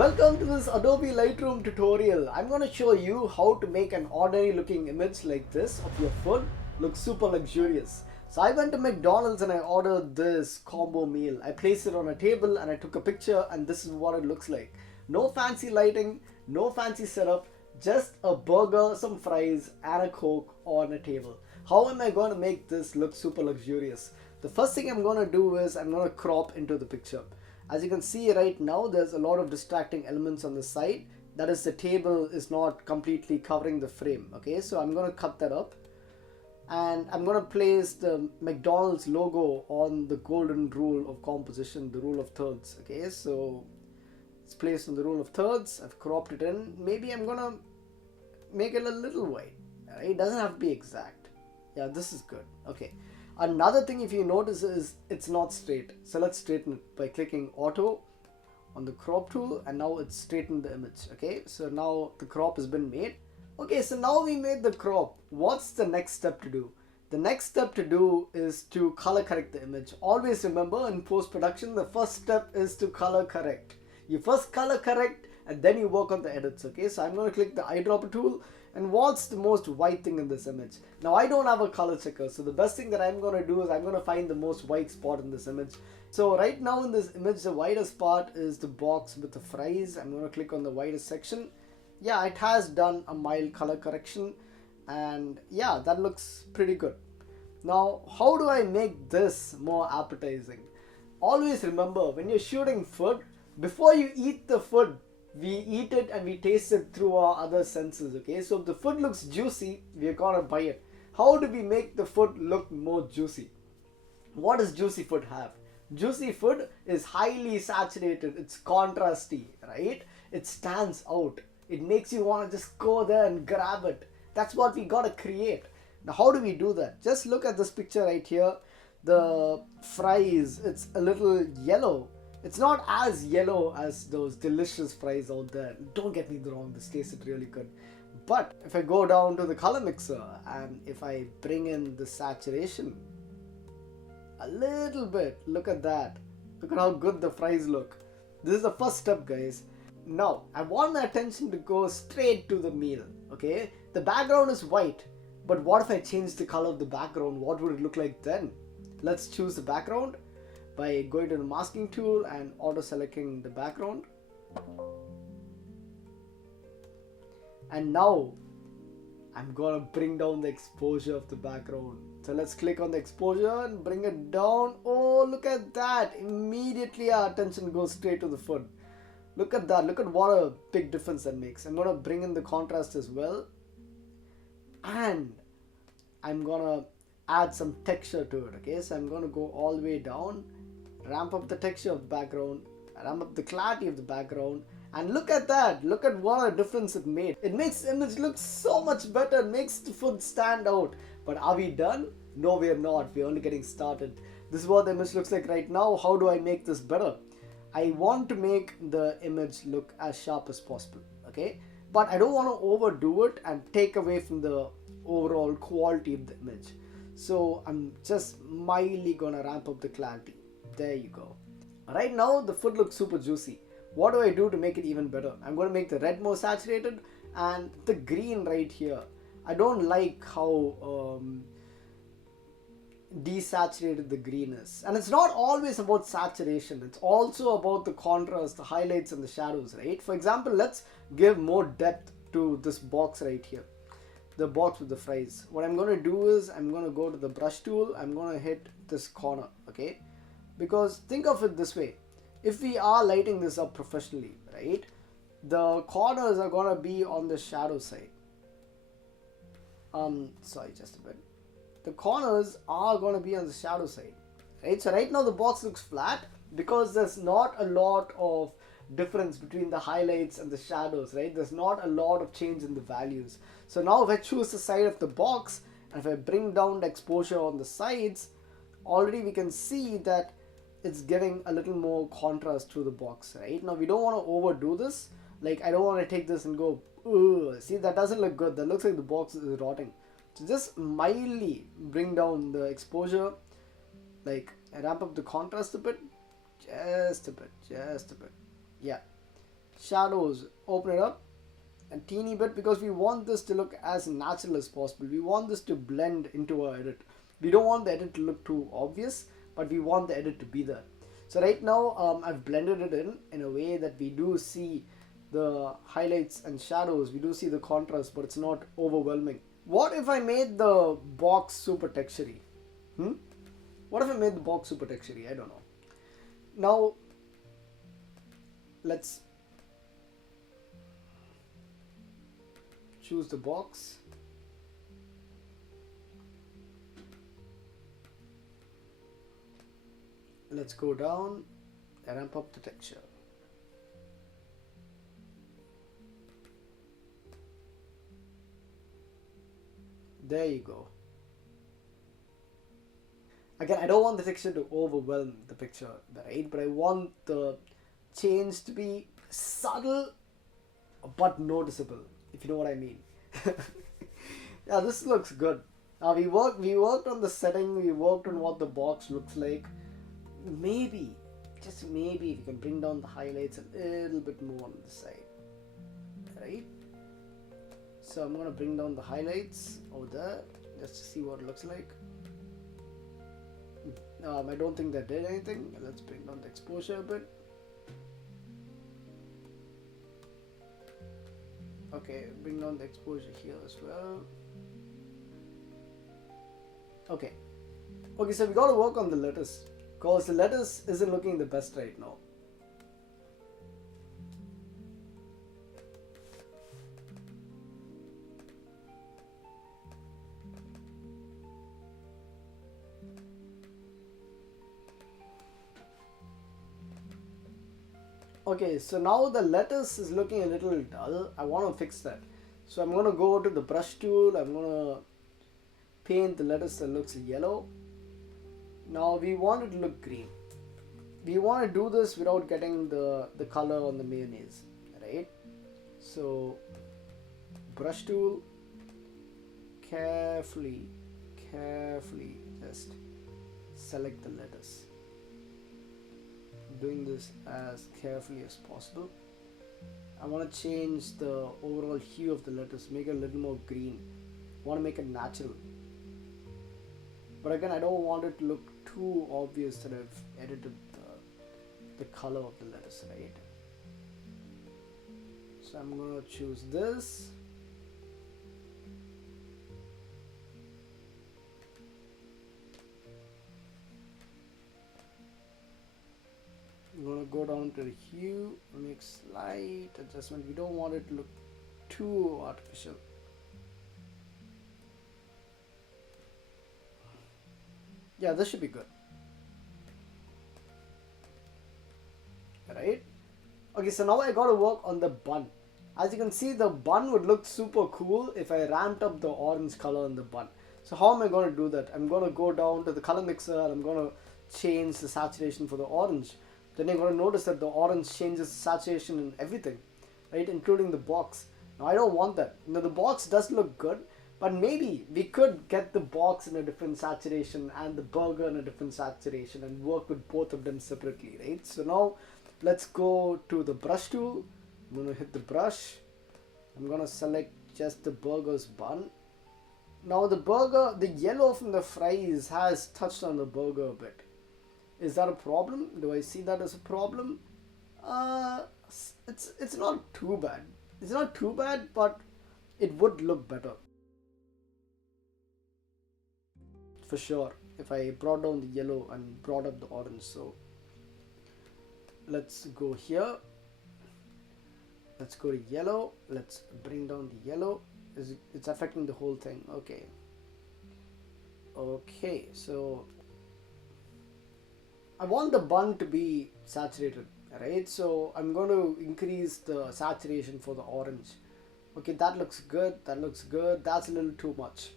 Welcome to this Adobe Lightroom tutorial. I'm going to show you how to make an ordinary looking image like this of your food look super luxurious. So I went to McDonald's and I ordered this combo meal. I placed it on a table and I took a picture, and this is what it looks like. No fancy lighting, no fancy setup, just a burger, some fries and a Coke on a table. How am I going to make this look super luxurious? The first thing I'm going to do is I'm going to crop into the picture. As you can see right now, there's a lot of distracting elements on the side. That is, the table is not completely covering the frame. Okay, so I'm going to cut that up. And I'm going to place the McDonald's logo on the golden rule of composition, the rule of thirds. Okay, so it's placed on the rule of thirds. I've cropped it in. Maybe I'm going to make it a little wide. Right? It doesn't have to be exact. Yeah, this is good. Okay. Another thing, if you notice, is it's not straight. So let's straighten it by clicking auto on the crop tool, and now it's straightened the image. Okay, so now the crop has been made. Okay, so now we made the crop. What's the next step to do? The next step to do is to color correct the image. Always remember, in post-production, the first step is to color correct. You first color correct and then you work on the edits. Okay, so I'm going to click the eyedropper tool. And what's the most white thing in this image? Now I don't have a color checker, so the best thing that I'm going to do is I'm going to find the most white spot in this image. So right now in this image, the whitest part is the box with the fries. I'm going to click on the whitest section. Yeah, it has done a mild color correction, and yeah, that looks pretty good. Now, how do I make this more appetizing? Always remember, when you're shooting food, before you eat the food, we eat it and we taste it through our other senses. Okay, so if the food looks juicy, we're gonna buy it. How do we make the food look more juicy? What does juicy food have? Juicy food is highly saturated. It's contrasty, right? It stands out. It makes you want to just go there and grab it. That's what we gotta create. Now, how do we do that? Just look at this picture right here. The fries, it's a little yellow. It's not as yellow as those delicious fries out there. Don't get me wrong, this tasted really good. But if I go down to the color mixer and if I bring in the saturation a little bit, look at that. Look at how good the fries look. This is the first step, guys. Now, I want my attention to go straight to the meal. Okay, the background is white, but what if I change the color of the background? What would it look like then? Let's choose the background by going to the masking tool and auto selecting the background. And now I'm gonna bring down the exposure of the background. So let's click on the exposure and bring it down. Oh, look at that. Immediately our attention goes straight to the food. Look at that. Look at what a big difference that makes. I'm gonna bring in the contrast as well, and I'm gonna add some texture to it. Okay, so I'm gonna go all the way down, ramp up the texture of the background, ramp up the clarity of the background, and look at that. Look at what a difference it made. It makes the image look so much better. It makes the food stand out. But are we done? No, we are not. We're only getting started. This is what the image looks like right now. How do I make this better? I want to make the image look as sharp as possible. Okay, but I don't want to overdo it and take away from the overall quality of the image. So I'm just mildly gonna ramp up the clarity. There you go. Right now the food looks super juicy. What do I do to make it even better? I'm going to make the red more saturated and the green right here. I don't like how desaturated the green is. And it's not always about saturation. It's also about the contrast, the highlights and the shadows, right? For example, let's give more depth to this box right here. The box with the fries. What I'm going to do is I'm going to go to the brush tool. I'm going to hit this corner. Okay, because think of it this way, if we are lighting this up professionally, right, the corners are going to be on the shadow side. Sorry, just a bit. The corners are going to be on the shadow side, right? So right now the box looks flat because there's not a lot of difference between the highlights and the shadows, right? There's not a lot of change in the values. So now if I choose the side of the box and if I bring down the exposure on the sides, already we can see that it's giving a little more contrast through the box. Right now we don't want to overdo this. Like, I don't want to take this and go, ugh, see, that doesn't look good. That looks like the box is rotting. So just mildly bring down the exposure, like ramp up the contrast a bit, just a bit, yeah. Shadows, open it up a teeny bit because we want this to look as natural as possible. We want this to blend into our edit. We don't want the edit to look too obvious, but we want the edit to be there. So right now I've blended it in a way that we do see the highlights and shadows, we do see the contrast, but it's not overwhelming. What if I made the box super textury? What if I made the box super textury? I don't know. Now let's choose the box. Let's go down and ramp up the texture. There you go. Again, I don't want the texture to overwhelm the picture, right? But I want the change to be subtle but noticeable, if you know what I mean. Yeah, this looks good. Now we worked on the setting, we worked on what the box looks like. Maybe, just maybe, if you can bring down the highlights a little bit more on the side, right? So I'm gonna bring down the highlights over there just to see what it looks like. I don't think that did anything. Let's bring down the exposure a bit. Okay, bring down the exposure here as well. Okay, so we gotta work on the lettuce because the lettuce isn't looking the best right now. Okay, so now the lettuce is looking a little dull. I want to fix that. So I'm going to go to the brush tool. I'm going to paint the lettuce that looks yellow. Now we want it to look green. We want to do this without getting the color on the mayonnaise, right? So brush tool, carefully just select the lettuce. Doing this as carefully as possible. I want to change the overall hue of the lettuce, make it a little more green. I want to make it natural. But again, I don't want it to look too obvious that I've edited the color of the lettuce, right? So I'm going to choose this. I'm going to go down to the hue, make slight adjustment. We don't want it to look too artificial. Yeah, this should be good. Right? Okay, so now I got to work on the bun. As you can see, the bun would look super cool if I ramped up the orange color on the bun. So how am I going to do that? I'm going to go down to the color mixer and I'm going to change the saturation for the orange. Then you're going to notice that the orange changes saturation in everything, right, including the box. Now I don't want that. Now the box does look good, but maybe we could get the box in a different saturation and the burger in a different saturation and work with both of them separately, right? So now let's go to the brush tool. I'm going to hit the brush. I'm going to select just the burger's bun. Now the burger, the yellow from the fries has touched on the burger a bit. Is that a problem? Do I see that as a problem? It's not too bad. It's not too bad, but it would look better. For sure, if I brought down the yellow and brought up the orange. So let's go here. Let's go to yellow. Let's bring down the yellow. It's affecting the whole thing. Okay. Okay, so I want the bun to be saturated, right? So I'm going to increase the saturation for the orange. Okay, that looks good. That looks good. That's a little too much,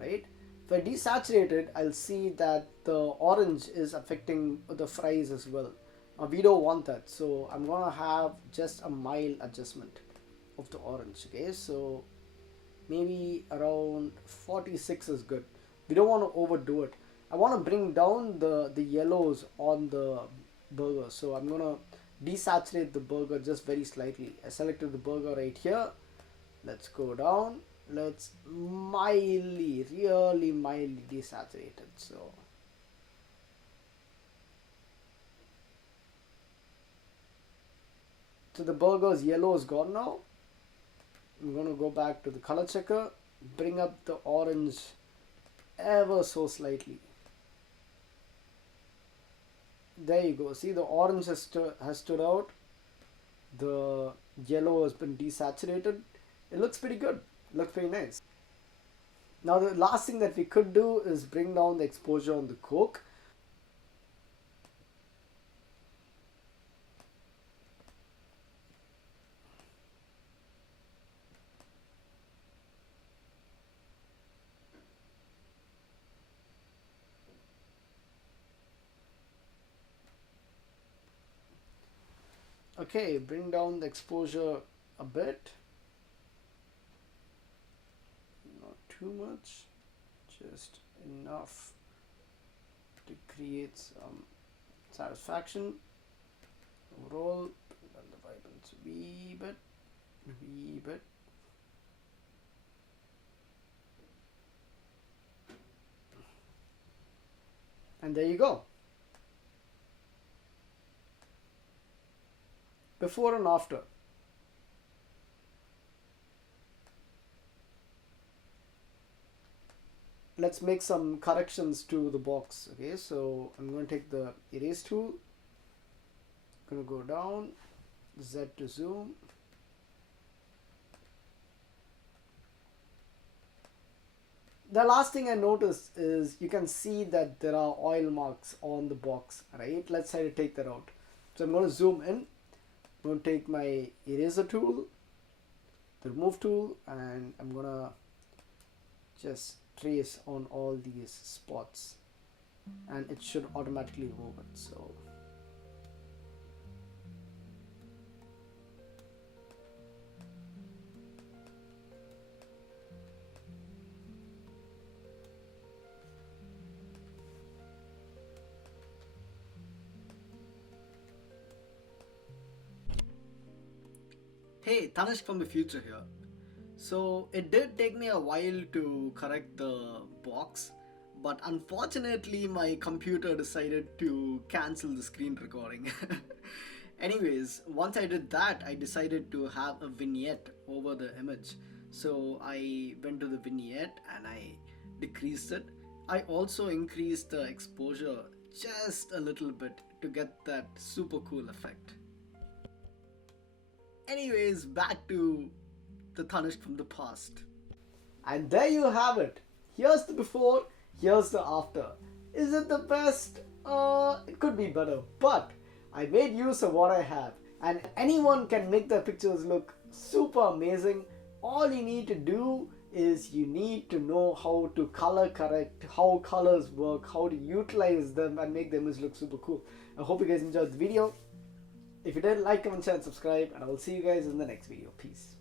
right? If I desaturate it, I'll see that the orange is affecting the fries as well. Now we don't want that, so I'm gonna have just a mild adjustment of the orange. Okay, so maybe around 46 is good. We don't want to overdo it. I want to bring down the yellows on the burger, so I'm gonna desaturate the burger just very slightly. I selected the burger right here. Let's go down. Let's mildly, really mildly desaturate it. So the burger's yellow is gone now. I'm going to go back to the color checker, bring up the orange ever so slightly. There you go. See, the orange has stood out. The yellow has been desaturated. It looks pretty good. Looks pretty nice. Now the last thing that we could do is bring down the exposure on the Coke. Okay, bring down the exposure a bit. Not too much, just enough to create some satisfaction. Overall, bring down the vibrance a wee bit. And there you go. Before and after. Let's make some corrections to the box. Okay, so I'm going to take the erase tool. I'm going to go down, Z to zoom. The last thing I noticed is you can see that there are oil marks on the box, right? Let's try to take that out. So I'm going to zoom in. I'm going to take my eraser tool, the remove tool, and I'm going to just trace on all these spots, and it should automatically remove it. So hey, Tanishk from the future here. So it did take me a while to correct the box, but unfortunately my computer decided to cancel the screen recording. Anyways, once I did that, I decided to have a vignette over the image. So I went to the vignette and I decreased it. I also increased the exposure just a little bit to get that super cool effect. Anyways, back to the Tanishk from the past. And there you have it. Here's the before, here's the after. Is it the best? It could be better, but I made use of what I have, and anyone can make their pictures look super amazing. All you need to do is you need to know how to color correct, how colors work, how to utilize them and make the image look super cool. I hope you guys enjoyed the video. If you did, like, comment, share, and subscribe, and I will see you guys in the next video. Peace.